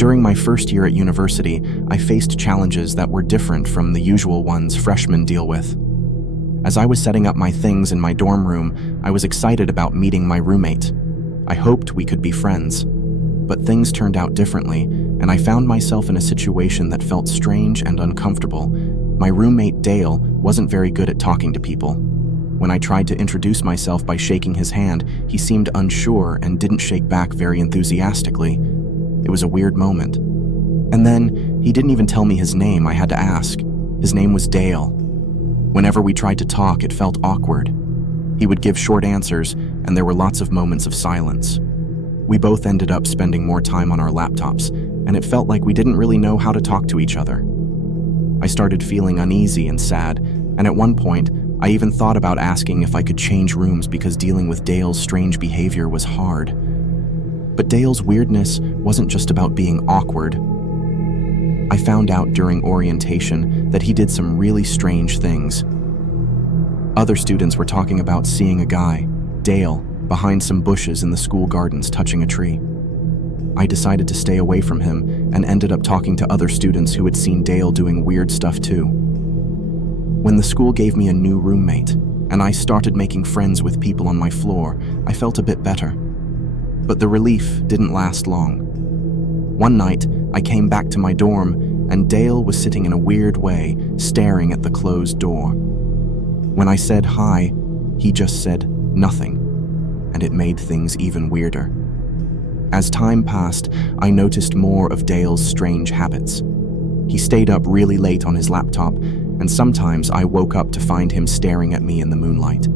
During my first year at university, I faced challenges that were different from the usual ones freshmen deal with. As I was setting up my things in my dorm room, I was excited about meeting my roommate. I hoped we could be friends. But things turned out differently, and I found myself in a situation that felt strange and uncomfortable. My roommate, Dale, wasn't very good at talking to people. When I tried to introduce myself by shaking his hand, he seemed unsure and didn't shake back very enthusiastically. It was a weird moment. And then, he didn't even tell me his name. I had to ask. His name was Dale. Whenever we tried to talk, it felt awkward. He would give short answers, and there were lots of moments of silence. We both ended up spending more time on our laptops, and it felt like we didn't really know how to talk to each other. I started feeling uneasy and sad, and at one point, I even thought about asking if I could change rooms because dealing with Dale's strange behavior was hard. But Dale's weirdness wasn't just about being awkward. I found out during orientation that he did some really strange things. Other students were talking about seeing a guy, Dale, behind some bushes in the school gardens touching a tree. I decided to stay away from him and ended up talking to other students who had seen Dale doing weird stuff too. When the school gave me a new roommate, and I started making friends with people on my floor, I felt a bit better. But the relief didn't last long. One night, I came back to my dorm, and Dale was sitting in a weird way, staring at the closed door. When I said hi, he just said nothing, and it made things even weirder. As time passed, I noticed more of Dale's strange habits. He stayed up really late on his laptop, and sometimes I woke up to find him staring at me in the moonlight.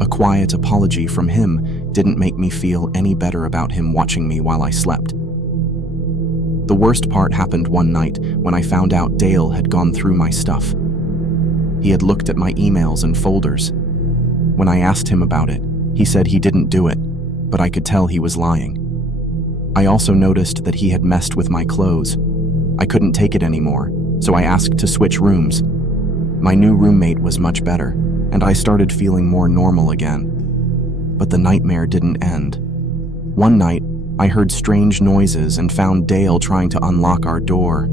A quiet apology from him didn't make me feel any better about him watching me while I slept. The worst part happened one night when I found out Dale had gone through my stuff. He had looked at my emails and folders. When I asked him about it, he said he didn't do it, but I could tell he was lying. I also noticed that he had messed with my clothes. I couldn't take it anymore, so I asked to switch rooms. My new roommate was much better, and I started feeling more normal again. But the nightmare didn't end. One night, I heard strange noises and found Dale trying to unlock our door.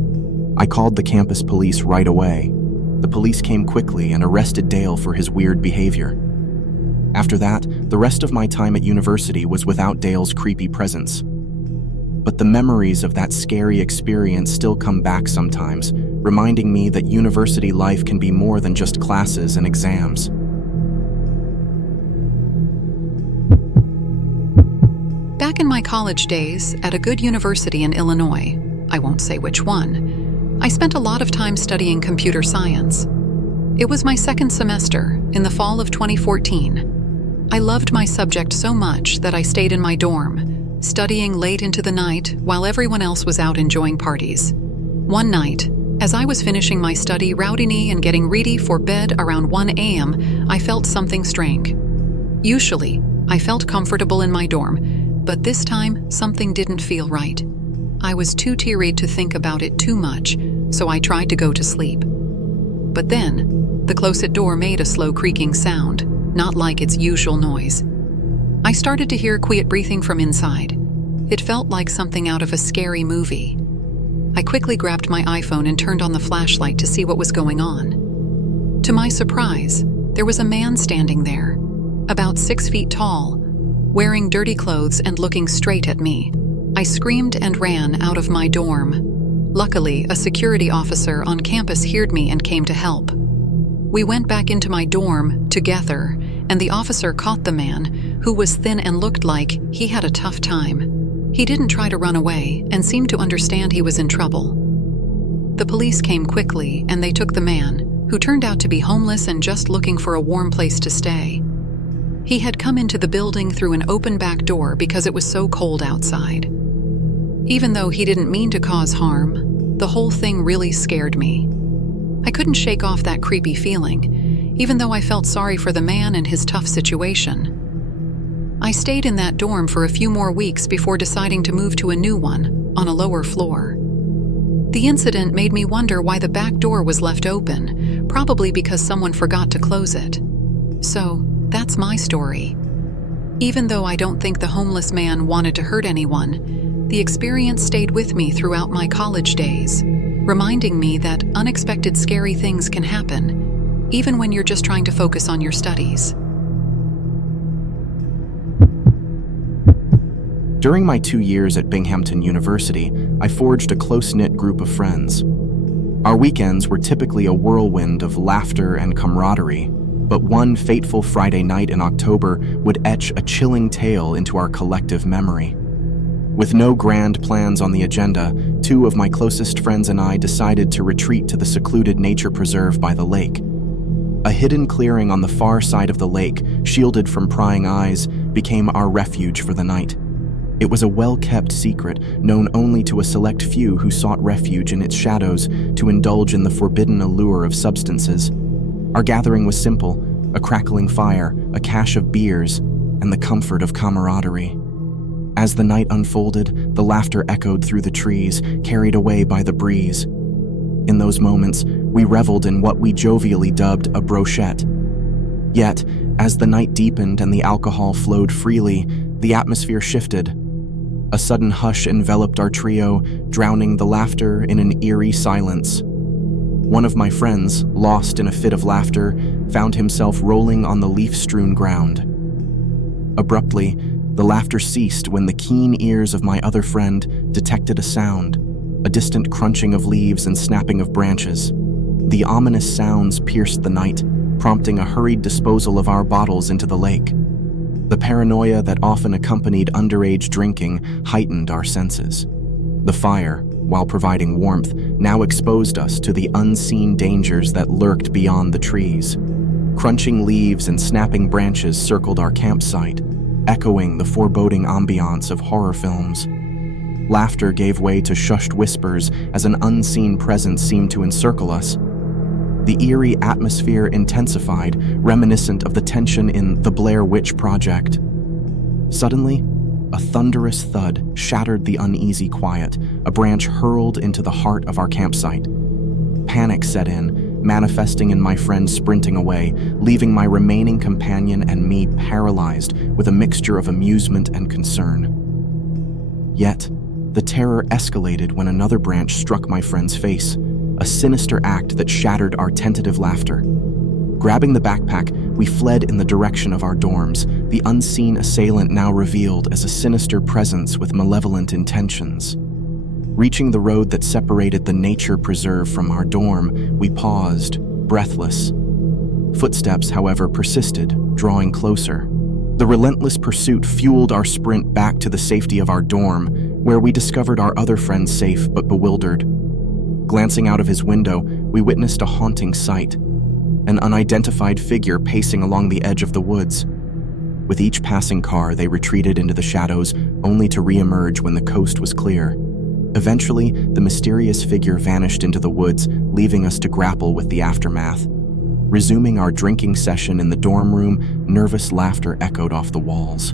I called the campus police right away. The police came quickly and arrested Dale for his weird behavior. After that, the rest of my time at university was without Dale's creepy presence. But the memories of that scary experience still come back sometimes, reminding me that university life can be more than just classes and exams. Back in my college days, at a good university in Illinois, I won't say which one, I spent a lot of time studying computer science. It was my second semester, in the fall of 2014. I loved my subject so much that I stayed in my dorm, studying late into the night while everyone else was out enjoying parties. One night, as I was finishing my study rowdy and getting ready for bed around 1 a.m., I felt something strange. Usually, I felt comfortable in my dorm, but this time, something didn't feel right. I was too teary to think about it too much, so I tried to go to sleep. But then, the closet door made a slow creaking sound, not like its usual noise. I started to hear quiet breathing from inside. It felt like something out of a scary movie. I quickly grabbed my iPhone and turned on the flashlight to see what was going on. To my surprise, there was a man standing there, about 6 feet tall, wearing dirty clothes and looking straight at me. I screamed and ran out of my dorm. Luckily, a security officer on campus heard me and came to help. We went back into my dorm together, and the officer caught the man, who was thin and looked like he had a tough time. He didn't try to run away and seemed to understand he was in trouble. The police came quickly, and they took the man, who turned out to be homeless and just looking for a warm place to stay. He had come into the building through an open back door because it was so cold outside. Even though he didn't mean to cause harm, the whole thing really scared me. I couldn't shake off that creepy feeling, even though I felt sorry for the man and his tough situation. I stayed in that dorm for a few more weeks before deciding to move to a new one, on a lower floor. The incident made me wonder why the back door was left open, probably because someone forgot to close it. So, that's my story. Even though I don't think the homeless man wanted to hurt anyone, the experience stayed with me throughout my college days, reminding me that unexpected scary things can happen, even when you're just trying to focus on your studies. During my 2 years at Binghamton University, I forged a close-knit group of friends. Our weekends were typically a whirlwind of laughter and camaraderie, but one fateful Friday night in October would etch a chilling tale into our collective memory. With no grand plans on the agenda, 2 of my closest friends and I decided to retreat to the secluded nature preserve by the lake. A hidden clearing on the far side of the lake, shielded from prying eyes, became our refuge for the night. It was a well-kept secret, known only to a select few who sought refuge in its shadows to indulge in the forbidden allure of substances. Our gathering was simple: a crackling fire, a cache of beers, and the comfort of camaraderie. As the night unfolded, the laughter echoed through the trees, carried away by the breeze. In those moments, we reveled in what we jovially dubbed a brochette. Yet, as the night deepened and the alcohol flowed freely, the atmosphere shifted. A sudden hush enveloped our trio, drowning the laughter in an eerie silence. One of my friends, lost in a fit of laughter, found himself rolling on the leaf-strewn ground. Abruptly, the laughter ceased when the keen ears of my other friend detected a sound, a distant crunching of leaves and snapping of branches. The ominous sounds pierced the night, prompting a hurried disposal of our bottles into the lake. The paranoia that often accompanied underage drinking heightened our senses. The fire, while providing warmth, now exposed us to the unseen dangers that lurked beyond the trees. Crunching leaves and snapping branches circled our campsite, echoing the foreboding ambiance of horror films. Laughter gave way to shushed whispers as an unseen presence seemed to encircle us. The eerie atmosphere intensified, reminiscent of the tension in The Blair Witch Project. Suddenly, a thunderous thud shattered the uneasy quiet, a branch hurled into the heart of our campsite. Panic set in, manifesting in my friend sprinting away, leaving my remaining companion and me paralyzed with a mixture of amusement and concern. Yet, the terror escalated when another branch struck my friend's face, a sinister act that shattered our tentative laughter. Grabbing the backpack, we fled in the direction of our dorms, the unseen assailant now revealed as a sinister presence with malevolent intentions. Reaching the road that separated the nature preserve from our dorm, we paused, breathless. Footsteps, however, persisted, drawing closer. The relentless pursuit fueled our sprint back to the safety of our dorm, where we discovered our other friend safe but bewildered. Glancing out of his window, we witnessed a haunting sight: an unidentified figure pacing along the edge of the woods. With each passing car, they retreated into the shadows, only to re-emerge when the coast was clear. Eventually, the mysterious figure vanished into the woods, leaving us to grapple with the aftermath. Resuming our drinking session in the dorm room, nervous laughter echoed off the walls.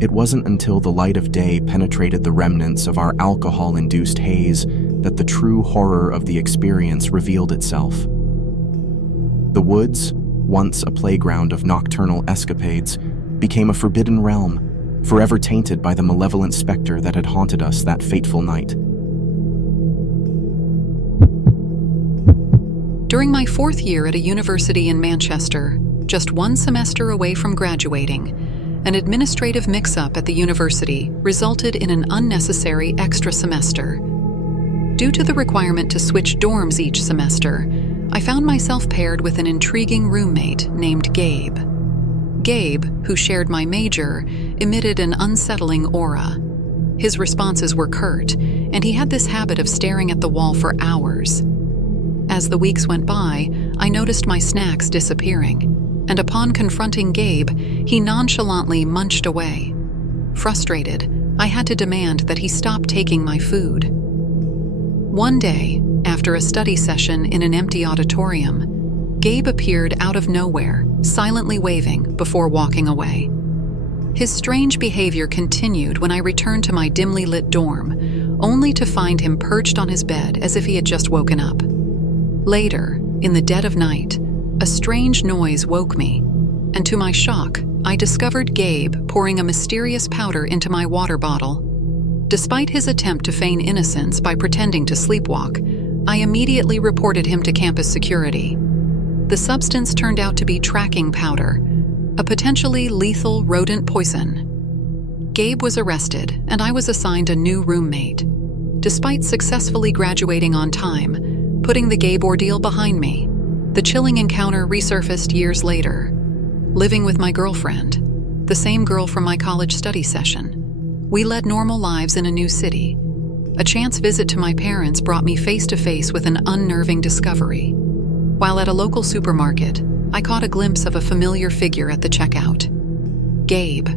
It wasn't until the light of day penetrated the remnants of our alcohol-induced haze that the true horror of the experience revealed itself. The woods, once a playground of nocturnal escapades, became a forbidden realm, forever tainted by the malevolent specter that had haunted us that fateful night. During my 4th year at a university in Manchester, just 1 semester away from graduating, an administrative mix-up at the university resulted in an unnecessary extra semester. Due to the requirement to switch dorms each semester, I found myself paired with an intriguing roommate named Gabe. Gabe, who shared my major, emitted an unsettling aura. His responses were curt, and he had this habit of staring at the wall for hours. As the weeks went by, I noticed my snacks disappearing, and upon confronting Gabe, he nonchalantly munched away. Frustrated, I had to demand that he stop taking my food. One day, after a study session in an empty auditorium, Gabe appeared out of nowhere, silently waving before walking away. His strange behavior continued when I returned to my dimly lit dorm, only to find him perched on his bed as if he had just woken up. Later, in the dead of night, a strange noise woke me, and to my shock, I discovered Gabe pouring a mysterious powder into my water bottle. Despite his attempt to feign innocence by pretending to sleepwalk, I immediately reported him to campus security. The substance turned out to be tracking powder, a potentially lethal rodent poison. Gabe was arrested, and I was assigned a new roommate. Despite successfully graduating on time, putting the Gabe ordeal behind me, the chilling encounter resurfaced years later. Living with my girlfriend, the same girl from my college study session, we led normal lives in a new city. A chance visit to my parents brought me face to face with an unnerving discovery. While at a local supermarket, I caught a glimpse of a familiar figure at the checkout. Gabe.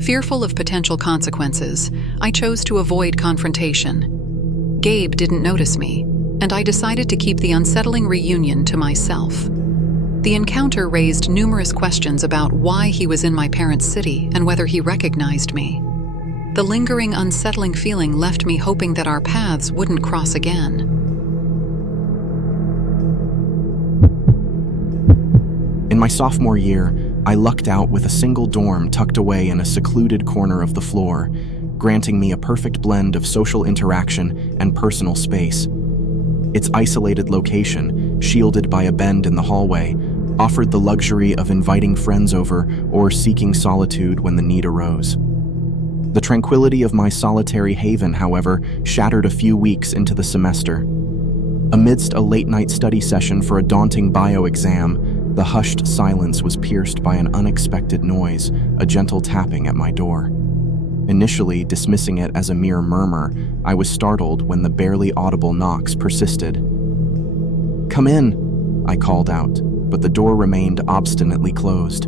Fearful of potential consequences, I chose to avoid confrontation. Gabe didn't notice me, and I decided to keep the unsettling reunion to myself. The encounter raised numerous questions about why he was in my parents' city and whether he recognized me. The lingering, unsettling feeling left me hoping that our paths wouldn't cross again. In my sophomore year, I lucked out with a single dorm tucked away in a secluded corner of the floor, granting me a perfect blend of social interaction and personal space. Its isolated location, shielded by a bend in the hallway, offered the luxury of inviting friends over or seeking solitude when the need arose. The tranquility of my solitary haven, however, shattered a few weeks into the semester. Amidst a late-night study session for a daunting bio exam, the hushed silence was pierced by an unexpected noise, a gentle tapping at my door. Initially dismissing it as a mere murmur, I was startled when the barely audible knocks persisted. "Come in," I called out, but the door remained obstinately closed.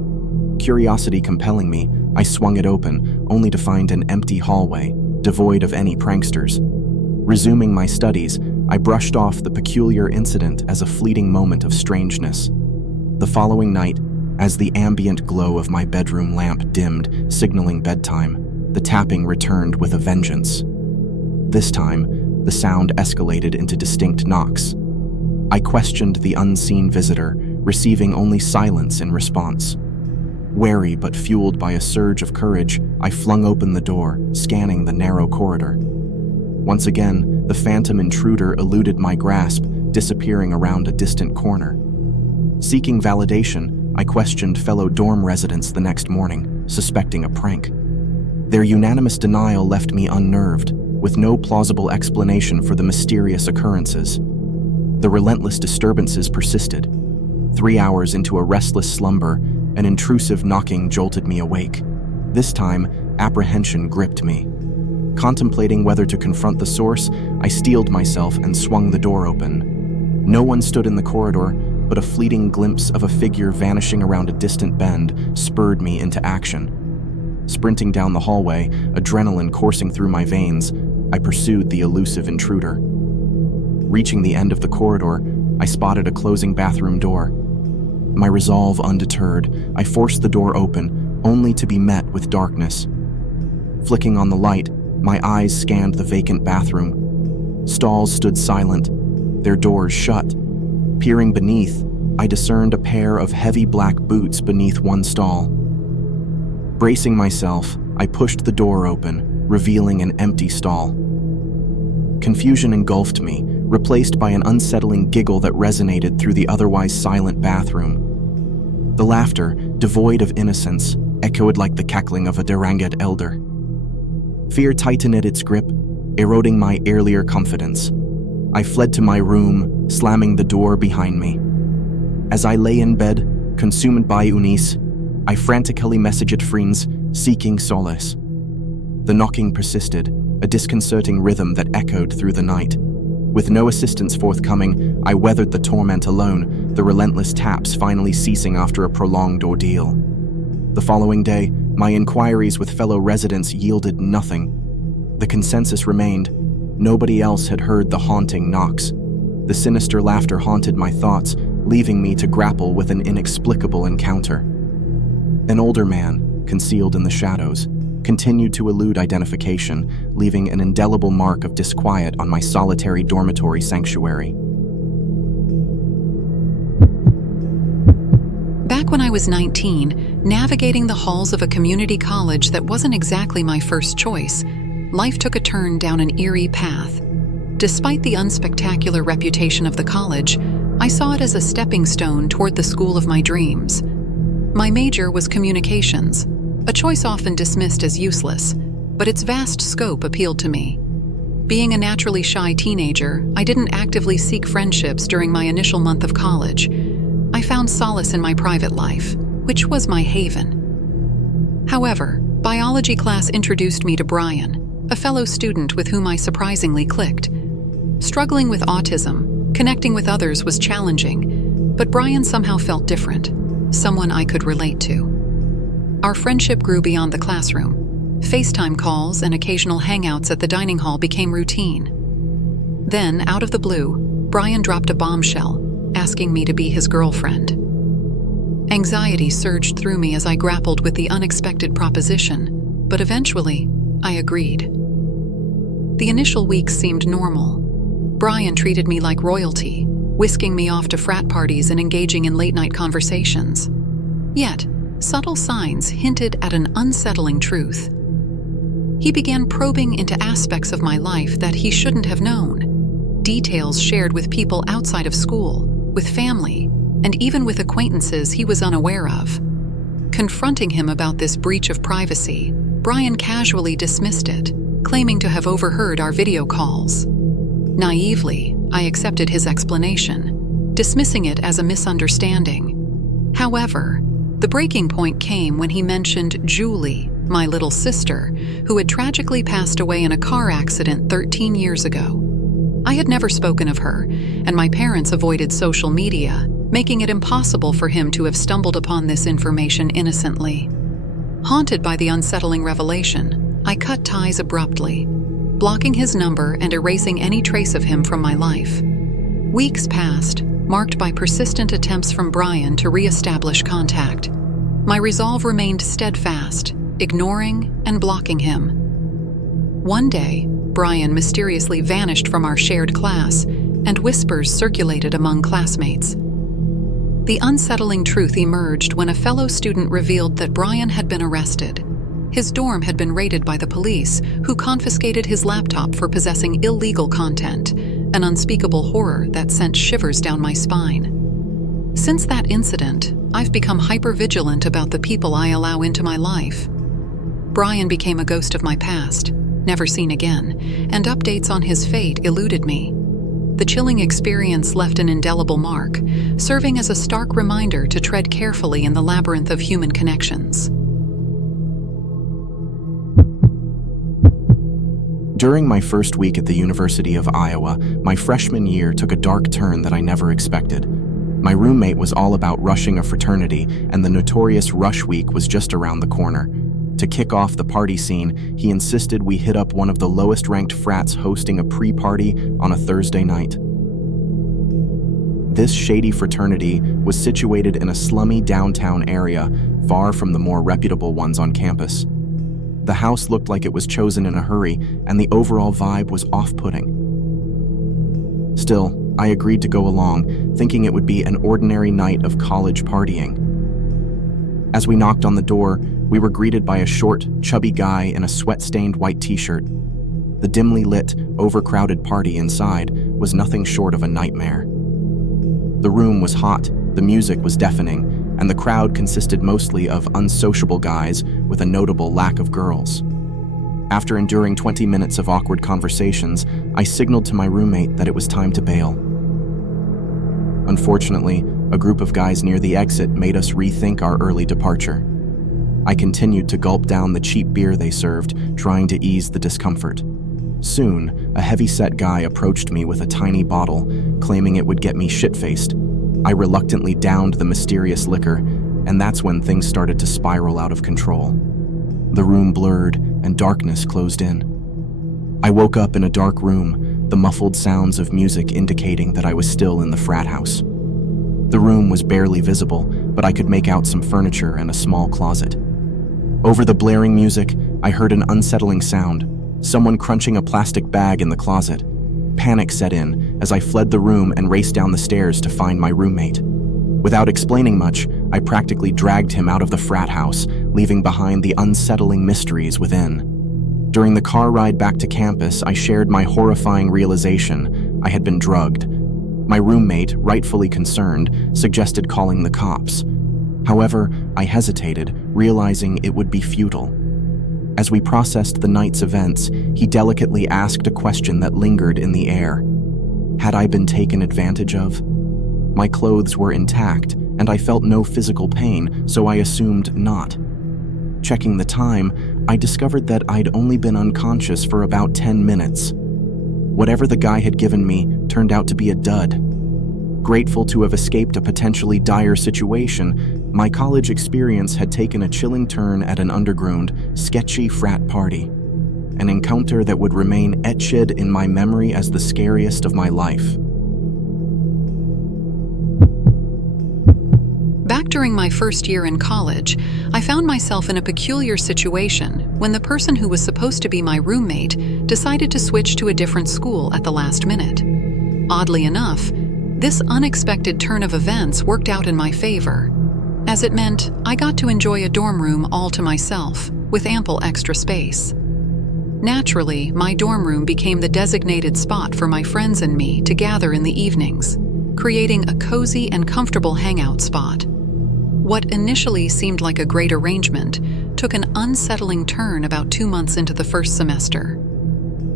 Curiosity compelling me, I swung it open, only to find an empty hallway, devoid of any pranksters. Resuming my studies, I brushed off the peculiar incident as a fleeting moment of strangeness. The following night, as the ambient glow of my bedroom lamp dimmed, signaling bedtime, the tapping returned with a vengeance. This time, the sound escalated into distinct knocks. I questioned the unseen visitor, receiving only silence in response. Wary but fueled by a surge of courage, I flung open the door, scanning the narrow corridor. Once again, the phantom intruder eluded my grasp, disappearing around a distant corner. Seeking validation, I questioned fellow dorm residents the next morning, suspecting a prank. Their unanimous denial left me unnerved, with no plausible explanation for the mysterious occurrences. The relentless disturbances persisted. 3 hours into a restless slumber, an intrusive knocking jolted me awake. This time, apprehension gripped me. Contemplating whether to confront the source, I steeled myself and swung the door open. No one stood in the corridor, but a fleeting glimpse of a figure vanishing around a distant bend spurred me into action. Sprinting down the hallway, adrenaline coursing through my veins, I pursued the elusive intruder. Reaching the end of the corridor, I spotted a closing bathroom door. My resolve undeterred, I forced the door open, only to be met with darkness. Flicking on the light, my eyes scanned the vacant bathroom. Stalls stood silent, their doors shut. Peering beneath, I discerned a pair of heavy black boots beneath one stall. Bracing myself, I pushed the door open, revealing an empty stall. Confusion engulfed me, replaced by an unsettling giggle that resonated through the otherwise silent bathroom. The laughter, devoid of innocence, echoed like the cackling of a deranged elder. Fear tightened its grip, eroding my earlier confidence. I fled to my room, slamming the door behind me. As I lay in bed, consumed by uneasy, I frantically messaged friends, seeking solace. The knocking persisted, a disconcerting rhythm that echoed through the night. With no assistance forthcoming, I weathered the torment alone, the relentless taps finally ceasing after a prolonged ordeal. The following day, my inquiries with fellow residents yielded nothing. The consensus remained: nobody else had heard the haunting knocks. The sinister laughter haunted my thoughts, leaving me to grapple with an inexplicable encounter. An older man, concealed in the shadows, continued to elude identification, leaving an indelible mark of disquiet on my solitary dormitory sanctuary. Back when I was 19, navigating the halls of a community college that wasn't exactly my first choice, life took a turn down an eerie path. Despite the unspectacular reputation of the college, I saw it as a stepping stone toward the school of my dreams. My major was communications, a choice often dismissed as useless, but its vast scope appealed to me. Being a naturally shy teenager, I didn't actively seek friendships during my initial month of college. I found solace in my private life, which was my haven. However, biology class introduced me to Brian, a fellow student with whom I surprisingly clicked. Struggling with autism, connecting with others was challenging, but Brian somehow felt different, someone I could relate to. Our friendship grew beyond the classroom. FaceTime calls and occasional hangouts at the dining hall became routine. Then, out of the blue, Brian dropped a bombshell, asking me to be his girlfriend. Anxiety surged through me as I grappled with the unexpected proposition, but eventually, I agreed. The initial weeks seemed normal. Brian treated me like royalty, whisking me off to frat parties and engaging in late-night conversations. Yet, subtle signs hinted at an unsettling truth. He began probing into aspects of my life that he shouldn't have known, details shared with people outside of school, with family, and even with acquaintances he was unaware of. Confronting him about this breach of privacy, Brian casually dismissed it, claiming to have overheard our video calls. Naively, I accepted his explanation, dismissing it as a misunderstanding. However, the breaking point came when he mentioned Julie, my little sister, who had tragically passed away in a car accident 13 years ago. I had never spoken of her, and my parents avoided social media, making it impossible for him to have stumbled upon this information innocently. Haunted by the unsettling revelation, I cut ties abruptly, blocking his number and erasing any trace of him from my life. Weeks passed, marked by persistent attempts from Brian to re-establish contact. My resolve remained steadfast, ignoring and blocking him. One day, Brian mysteriously vanished from our shared class, and whispers circulated among classmates. The unsettling truth emerged when a fellow student revealed that Brian had been arrested. His dorm had been raided by the police, who confiscated his laptop for possessing illegal content, an unspeakable horror that sent shivers down my spine. Since that incident, I've become hyper-vigilant about the people I allow into my life. Brian became a ghost of my past, never seen again, and updates on his fate eluded me. The chilling experience left an indelible mark, serving as a stark reminder to tread carefully in the labyrinth of human connections. During my first week at the University of Iowa, my freshman year took a dark turn that I never expected. My roommate was all about rushing a fraternity, and the notorious Rush Week was just around the corner. To kick off the party scene, he insisted we hit up one of the lowest-ranked frats hosting a pre-party on a Thursday night. This shady fraternity was situated in a slummy downtown area, far from the more reputable ones on campus. The house looked like it was chosen in a hurry, and the overall vibe was off-putting. Still, I agreed to go along, thinking it would be an ordinary night of college partying. As we knocked on the door, we were greeted by a short, chubby guy in a sweat-stained white t-shirt. The dimly lit, overcrowded party inside was nothing short of a nightmare. The room was hot, the music was deafening, and the crowd consisted mostly of unsociable guys with a notable lack of girls. After enduring 20 minutes of awkward conversations, I signaled to my roommate that it was time to bail. Unfortunately, a group of guys near the exit made us rethink our early departure. I continued to gulp down the cheap beer they served, trying to ease the discomfort. Soon, a heavy-set guy approached me with a tiny bottle, claiming it would get me shit-faced. I reluctantly downed the mysterious liquor, and that's when things started to spiral out of control. The room blurred, and darkness closed in. I woke up in a dark room, the muffled sounds of music indicating that I was still in the frat house. The room was barely visible, but I could make out some furniture and a small closet. Over the blaring music, I heard an unsettling sound, someone crunching a plastic bag in the closet. Panic set in as I fled the room and raced down the stairs to find my roommate. Without explaining much, I practically dragged him out of the frat house, leaving behind the unsettling mysteries within. During the car ride back to campus, I shared my horrifying realization: I had been drugged. My roommate, rightfully concerned, suggested calling the cops. However, I hesitated, realizing it would be futile. As we processed the night's events, he delicately asked a question that lingered in the air. Had I been taken advantage of? My clothes were intact, and I felt no physical pain, so I assumed not. Checking the time, I discovered that I'd only been unconscious for about 10 minutes. Whatever the guy had given me turned out to be a dud. Grateful to have escaped a potentially dire situation, my college experience had taken a chilling turn at an underground, sketchy frat party. An encounter that would remain etched in my memory as the scariest of my life. Back during my first year in college, I found myself in a peculiar situation when the person who was supposed to be my roommate decided to switch to a different school at the last minute. Oddly enough, this unexpected turn of events worked out in my favor, as it meant I got to enjoy a dorm room all to myself, with ample extra space. Naturally, my dorm room became the designated spot for my friends and me to gather in the evenings, creating a cozy and comfortable hangout spot. What initially seemed like a great arrangement took an unsettling turn about 2 months into the first semester.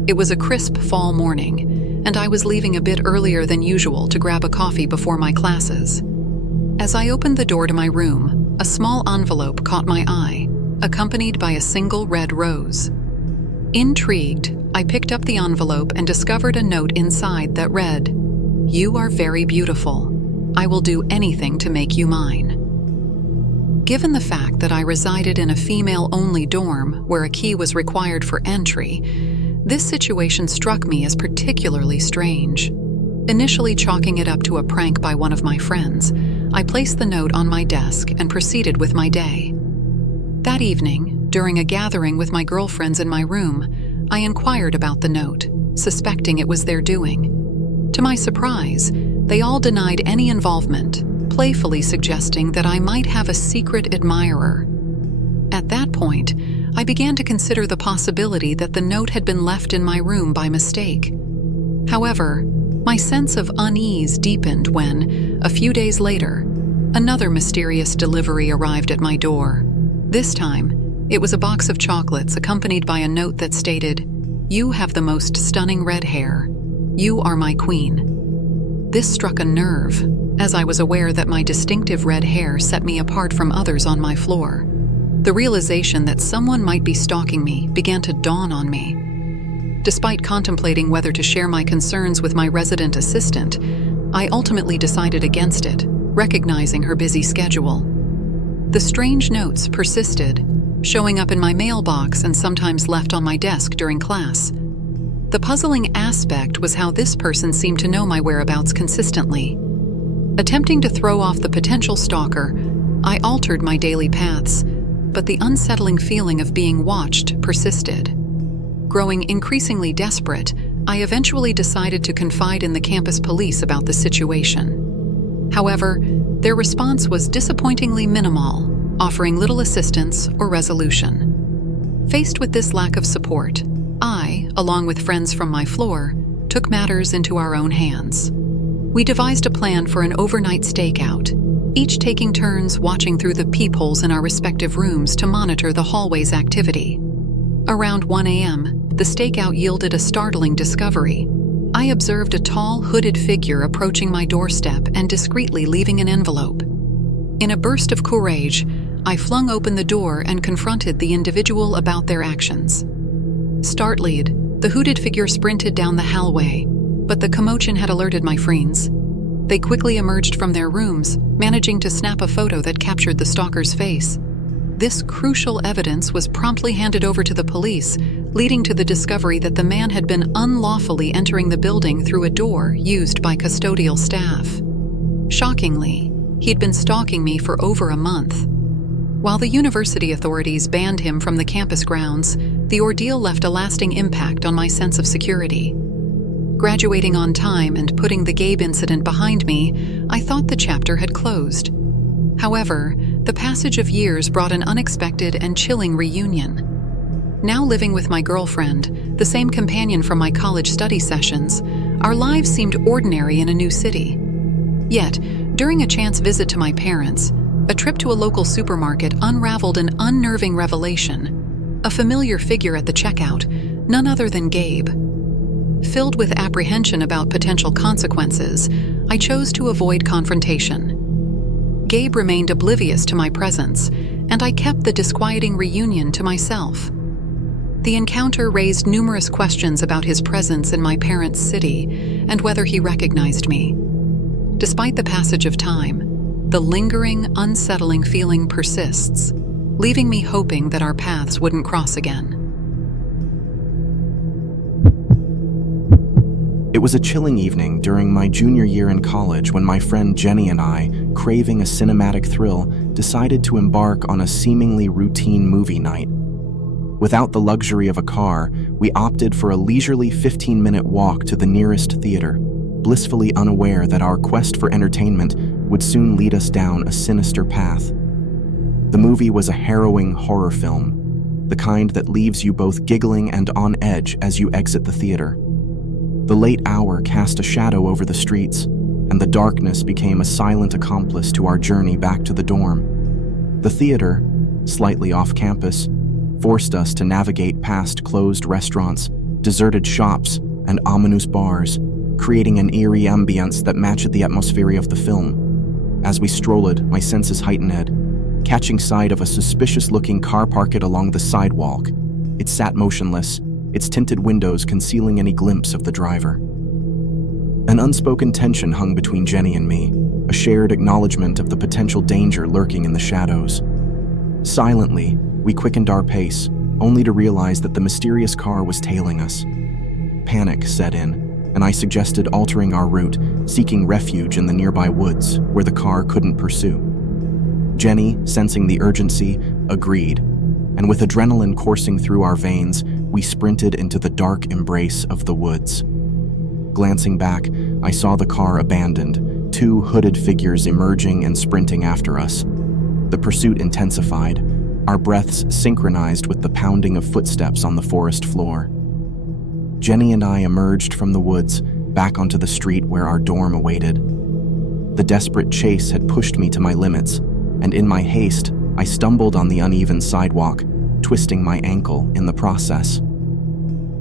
It was a crisp fall morning, and I was leaving a bit earlier than usual to grab a coffee before my classes. As I opened the door to my room, a small envelope caught my eye, accompanied by a single red rose. Intrigued, I picked up the envelope and discovered a note inside that read, "You are very beautiful. I will do anything to make you mine." Given the fact that I resided in a female-only dorm where a key was required for entry, this situation struck me as particularly strange. Initially chalking it up to a prank by one of my friends, I placed the note on my desk and proceeded with my day. That evening, during a gathering with my girlfriends in my room, I inquired about the note, suspecting it was their doing. To my surprise, they all denied any involvement, playfully suggesting that I might have a secret admirer. At that point, I began to consider the possibility that the note had been left in my room by mistake. However, my sense of unease deepened when, a few days later, another mysterious delivery arrived at my door. This time, it was a box of chocolates accompanied by a note that stated, "You have the most stunning red hair. You are my queen." This struck a nerve, as I was aware that my distinctive red hair set me apart from others on my floor. The realization that someone might be stalking me began to dawn on me. Despite contemplating whether to share my concerns with my resident assistant, I ultimately decided against it, recognizing her busy schedule. The strange notes persisted, showing up in my mailbox and sometimes left on my desk during class. The puzzling aspect was how this person seemed to know my whereabouts consistently. Attempting to throw off the potential stalker, I altered my daily paths, but the unsettling feeling of being watched persisted. Growing increasingly desperate, I eventually decided to confide in the campus police about the situation. However, their response was disappointingly minimal, offering little assistance or resolution. Faced with this lack of support, I, along with friends from my floor, took matters into our own hands. We devised a plan for an overnight stakeout, each taking turns watching through the peepholes in our respective rooms to monitor the hallway's activity. Around 1 a.m., the stakeout yielded a startling discovery. I observed a tall, hooded figure approaching my doorstep and discreetly leaving an envelope. In a burst of courage, I flung open the door and confronted the individual about their actions. Startled, the hooded figure sprinted down the hallway, but the commotion had alerted my friends. They quickly emerged from their rooms, managing to snap a photo that captured the stalker's face. This crucial evidence was promptly handed over to the police, leading to the discovery that the man had been unlawfully entering the building through a door used by custodial staff. Shockingly, he'd been stalking me for over a month. While the university authorities banned him from the campus grounds, the ordeal left a lasting impact on my sense of security. Graduating on time and putting the Gabe incident behind me, I thought the chapter had closed. However, the passage of years brought an unexpected and chilling reunion. Now living with my girlfriend, the same companion from my college study sessions, our lives seemed ordinary in a new city. Yet, during a chance visit to my parents, a trip to a local supermarket unraveled an unnerving revelation. A familiar figure at the checkout, none other than Gabe. Filled with apprehension about potential consequences, I chose to avoid confrontation. Gabe remained oblivious to my presence, and I kept the disquieting reunion to myself. The encounter raised numerous questions about his presence in my parents' city and whether he recognized me. Despite the passage of time, the lingering, unsettling feeling persists, leaving me hoping that our paths wouldn't cross again. It was a chilling evening during my junior year in college when my friend Jenny and I, craving a cinematic thrill, decided to embark on a seemingly routine movie night. Without the luxury of a car, we opted for a leisurely 15-minute walk to the nearest theater, blissfully unaware that our quest for entertainment would soon lead us down a sinister path. The movie was a harrowing horror film, the kind that leaves you both giggling and on edge as you exit the theater. The late hour cast a shadow over the streets, and the darkness became a silent accomplice to our journey back to the dorm. The theater, slightly off campus, forced us to navigate past closed restaurants, deserted shops, and ominous bars, creating an eerie ambience that matched the atmosphere of the film. As we strolled, my senses heightened, catching sight of a suspicious-looking car parked along the sidewalk. It sat motionless, its tinted windows concealing any glimpse of the driver. An unspoken tension hung between Jenny and me, a shared acknowledgement of the potential danger lurking in the shadows. Silently, we quickened our pace, only to realize that the mysterious car was tailing us. Panic set in, and I suggested altering our route, seeking refuge in the nearby woods where the car couldn't pursue. Jenny, sensing the urgency, agreed, and with adrenaline coursing through our veins, we sprinted into the dark embrace of the woods. Glancing back, I saw the car abandoned, two hooded figures emerging and sprinting after us. The pursuit intensified, our breaths synchronized with the pounding of footsteps on the forest floor. Jenny and I emerged from the woods, back onto the street where our dorm awaited. The desperate chase had pushed me to my limits, and in my haste, I stumbled on the uneven sidewalk, twisting my ankle in the process.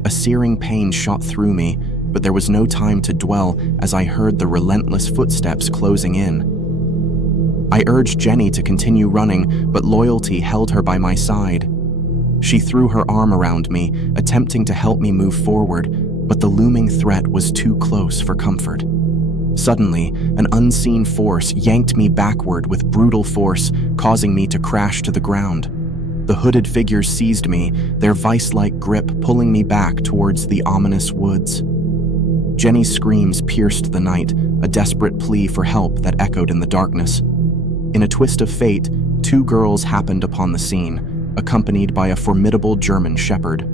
A searing pain shot through me, but there was no time to dwell as I heard the relentless footsteps closing in. I urged Jenny to continue running, but loyalty held her by my side. She threw her arm around me, attempting to help me move forward, but the looming threat was too close for comfort. Suddenly, an unseen force yanked me backward with brutal force, causing me to crash to the ground. The hooded figures seized me, their vice-like grip pulling me back towards the ominous woods. Jenny's screams pierced the night, a desperate plea for help that echoed in the darkness. In a twist of fate, two girls happened upon the scene, accompanied by a formidable German shepherd.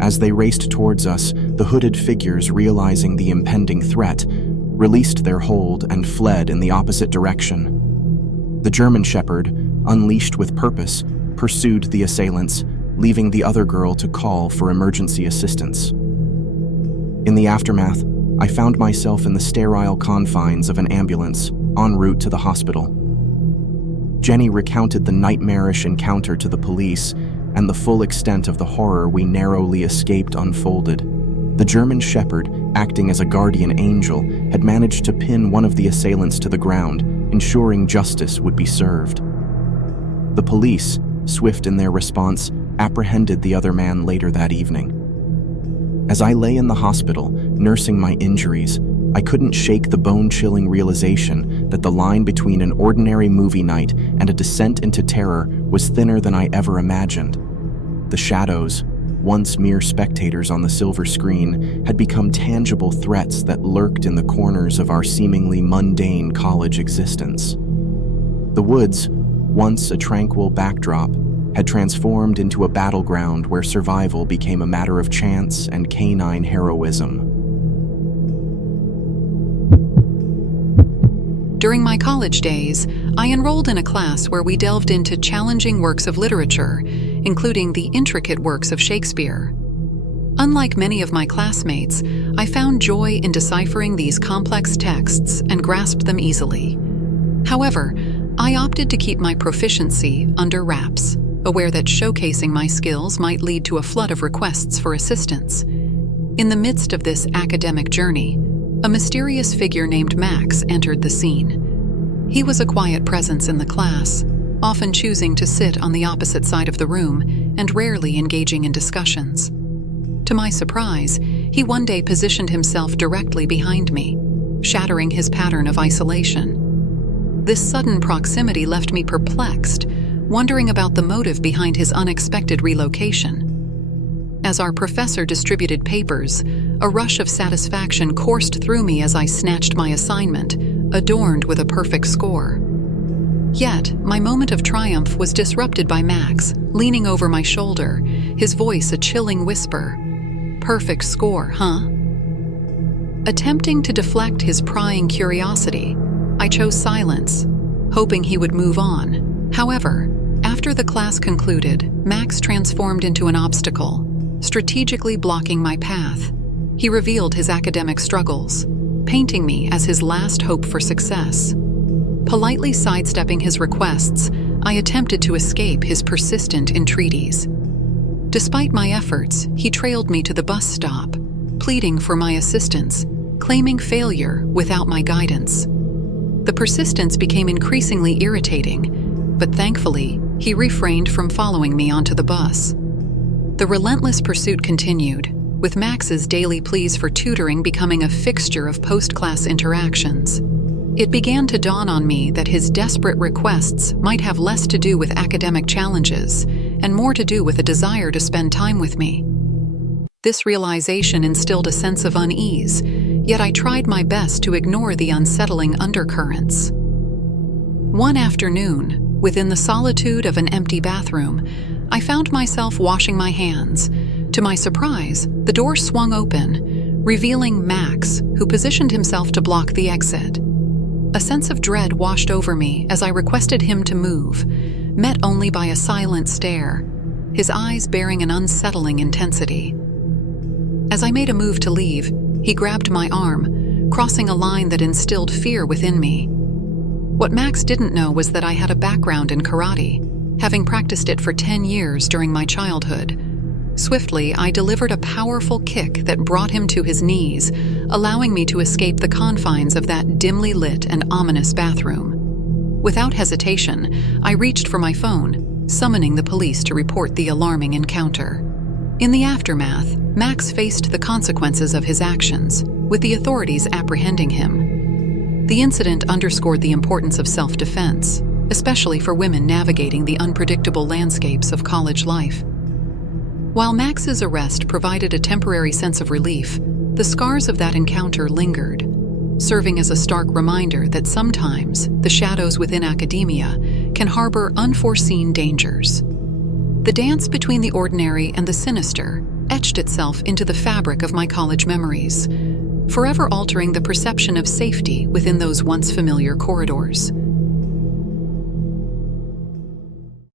As they raced towards us, the hooded figures, realizing the impending threat, released their hold and fled in the opposite direction. The German shepherd, unleashed with purpose, pursued the assailants, leaving the other girl to call for emergency assistance. In the aftermath, I found myself in the sterile confines of an ambulance, en route to the hospital. Jenny recounted the nightmarish encounter to the police, and the full extent of the horror we narrowly escaped unfolded. The German shepherd, acting as a guardian angel, had managed to pin one of the assailants to the ground, ensuring justice would be served. The police, swift in their response, apprehended the other man later that evening. As I lay in the hospital, nursing my injuries, I couldn't shake the bone-chilling realization that the line between an ordinary movie night and a descent into terror was thinner than I ever imagined. The shadows, once mere spectators on the silver screen, had become tangible threats that lurked in the corners of our seemingly mundane college existence. The woods, once a tranquil backdrop, had transformed into a battleground where survival became a matter of chance and canine heroism. During my college days, I enrolled in a class where we delved into challenging works of literature, including the intricate works of Shakespeare. Unlike many of my classmates, I found joy in deciphering these complex texts and grasped them easily. However, I opted to keep my proficiency under wraps, aware that showcasing my skills might lead to a flood of requests for assistance. In the midst of this academic journey, a mysterious figure named Max entered the scene. He was a quiet presence in the class, often choosing to sit on the opposite side of the room and rarely engaging in discussions. To my surprise, he one day positioned himself directly behind me, shattering his pattern of isolation. This sudden proximity left me perplexed, wondering about the motive behind his unexpected relocation. As our professor distributed papers, a rush of satisfaction coursed through me as I snatched my assignment, adorned with a perfect score. Yet, my moment of triumph was disrupted by Max, leaning over my shoulder, his voice a chilling whisper. "Perfect score, huh?" Attempting to deflect his prying curiosity, I chose silence, hoping he would move on. However, after the class concluded, Max transformed into an obstacle, strategically blocking my path. He revealed his academic struggles, painting me as his last hope for success. Politely sidestepping his requests, I attempted to escape his persistent entreaties. Despite my efforts, he trailed me to the bus stop, pleading for my assistance, claiming failure without my guidance. The persistence became increasingly irritating, but thankfully, he refrained from following me onto the bus. The relentless pursuit continued, with Max's daily pleas for tutoring becoming a fixture of post-class interactions. It began to dawn on me that his desperate requests might have less to do with academic challenges and more to do with a desire to spend time with me. This realization instilled a sense of unease, yet I tried my best to ignore the unsettling undercurrents. One afternoon, within the solitude of an empty bathroom, I found myself washing my hands. To my surprise, the door swung open, revealing Max, who positioned himself to block the exit. A sense of dread washed over me as I requested him to move, met only by a silent stare, his eyes bearing an unsettling intensity. As I made a move to leave, he grabbed my arm, crossing a line that instilled fear within me. What Max didn't know was that I had a background in karate, having practiced it for 10 years during my childhood. Swiftly, I delivered a powerful kick that brought him to his knees, allowing me to escape the confines of that dimly lit and ominous bathroom. Without hesitation, I reached for my phone, summoning the police to report the alarming encounter. In the aftermath, Max faced the consequences of his actions, with the authorities apprehending him. The incident underscored the importance of self-defense, especially for women navigating the unpredictable landscapes of college life. While Max's arrest provided a temporary sense of relief, the scars of that encounter lingered, serving as a stark reminder that sometimes the shadows within academia can harbor unforeseen dangers. The dance between the ordinary and the sinister etched itself into the fabric of my college memories, forever altering the perception of safety within those once familiar corridors.